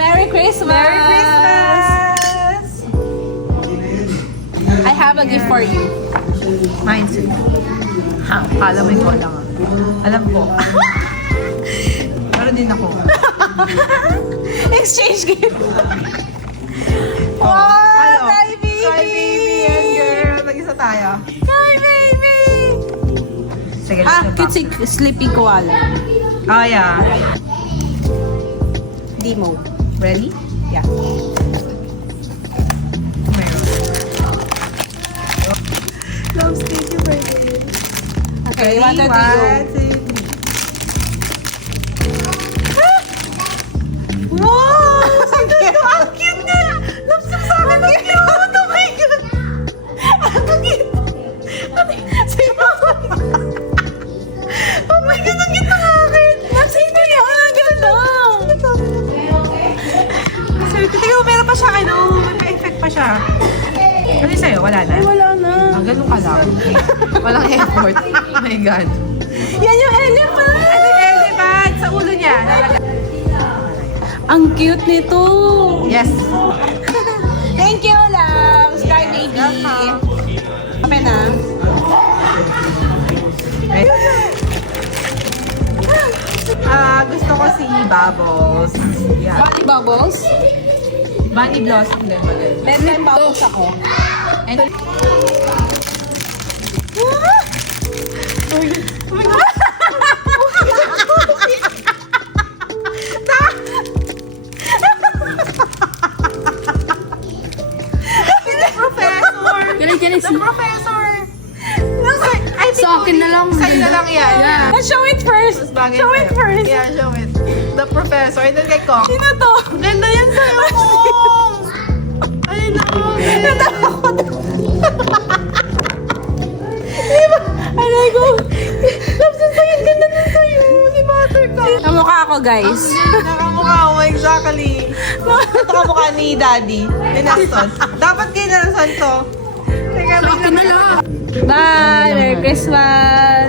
Merry Christmas! Merry Christmas! I have a gift for you. Mine too. Ha, kala mo ikaw lang ah. Alam ko. Meron din ako. Exchange gift. Oh, Wow, cry baby! and girl. Mag-isa tayo. Cry baby! Sige, Ah, let's go cute si Sleepy Koala. back. Oh, yeah. Demo. Ready? Yeah. Meron. Loves, thank you for this. Okay, Ready? 1, 2, 3, go. 1, 2, 3. Wow! Ang cute niya! Loves mo sa akin. Ang cute! Oh my God! Ang cute! Oh my God! Ang cute ng akin! Loves, hindi yan. Ang ganda. Sir, tingnan mo, meron pa siya, ano, may pa-effect pa siya. Ano sa'yo? Wala na? Ay, wala na. Ah, ganun ka lang. Walang effort. Oh my God. Yan yung elephant. Ano yung elephant? Sa ulo niya. Ang cute nito. Yes. Thank you, loves. Cry baby. Open na. Right. Gusto ko si Bubbles. Yeah. Bunny Bubbles. Bunny Blossom din maganda. Then Bubbles ako. And... Oh my God! Professor! Galing. The professor! Sa akin na lang. Sa'yo na lang yan. Yeah. Let's show it first. Bagay Show it sa'yo. first. Yeah, show it. The professor. And then kay Kong. Sino to? Ganda yan sa'yo, Kong! Ay, naku. Aray ko. Loves, ang sa'yo. Ganda na sa'yo. Si Buttercup. Kamukha ako, guys. Nakamukha mo, exactly. Ito kamukha ni Daddy. Ni Nelson. Dapat kay Nelson to. Teka, Sa akin na lang. Bye! Merry Christmas!